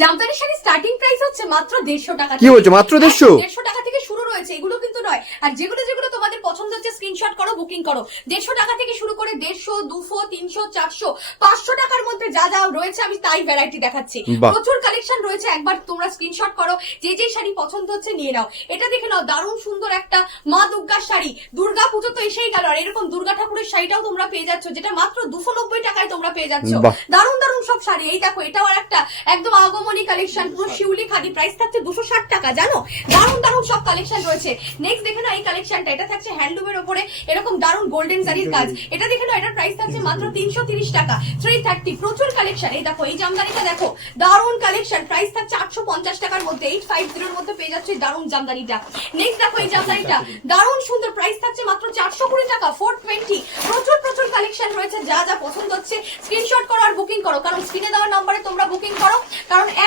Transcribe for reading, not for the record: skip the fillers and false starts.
Jamdani sari starting price হচ্ছে মাত্র 150 টাকা। কি হচ্ছে মাত্র 150? 150 টাকা থেকে শুরু রয়েছে, এগুলো কিন্তু নয়। আর যেগুলো যেগুলো তোমাদের পছন্দ হচ্ছে স্ক্রিনশট করো, বুকিং করো। 150 টাকা থেকে শুরু করে 150, 200, 300, 400, 500 টাকার মধ্যে যা যা রয়েছে আমি তাই ভ্যারাইটি দেখাচ্ছি। প্রচুর কালেকশন রয়েছে, একবার তোমরা স্ক্রিনশট করো, যে যে শাড়ি পছন্দ হচ্ছে নিয়ে নাও। এটা দেখে নাও, দারুণ সুন্দর একটা মা দুর্গার শাড়ি। দুর্গা পুজো তো এসেই গেল, আর এরকম দুর্গা ঠাকুরের শাড়িটাও তোমরা পেয়ে যাচ্ছ, যেটা মাত্র 290 টাকায় তোমরা পেয়ে যাচ্ছ। দারুণ দারুণ সব শাড়ি। এই দেখো, এটাও আর একটা একদম আগমনী কালেকশন, পুরো শিউলি খাদি, প্রাইস থাকছে 260 টাকা। জানো, দারুণ দারুণ সব কালেকশন রয়েছে। নেক্সট দেখে নাও এই কালেকশনটা, এটা থাকছে হ্যান্ডলুমের উপরে এরকম দারুণ গোল্ডেন জারির কাজ। এটা দেখে নাও, এটার প্রাইস থাকছে মাত্র 330 টাকা, 330। প্রচুর কালেকশন। এই দেখো, এই জামদানিটা দেখো, দারুণ কালেকশন, প্রাইস থাকছে 850 টাকার মধ্যে, 850 এর মধ্যে পেয়ে যাচ্ছে দারুণ জামদানিটা। নেক্সট দেখো এই জামদানিটা, দারুণ সুন্দর, প্রাইস থাকছে মাত্র 420 টাকা, 420। প্রচুর প্রচুর কালেকশন রয়েছে, যা যা পছন্দ হচ্ছে স্ক্রিনশট করো আর বুকিং করো, কারণ স্ক্রিনে দেওয়া নম্বরে তোমরা বুকিং করো, কারণ